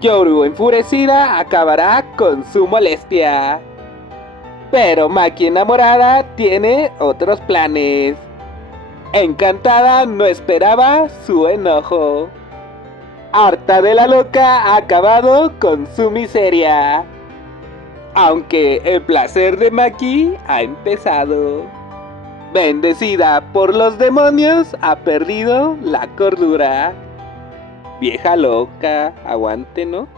Yoru enfurecida acabará con su molestia. Pero Maki enamorada tiene otros planes. Encantada no esperaba su enojo. Harta de la loca ha acabado con su miseria. Aunque el placer de Maki ha empezado. Bendecida por los demonios ha perdido la cordura. Vieja loca, aguante, ¿no?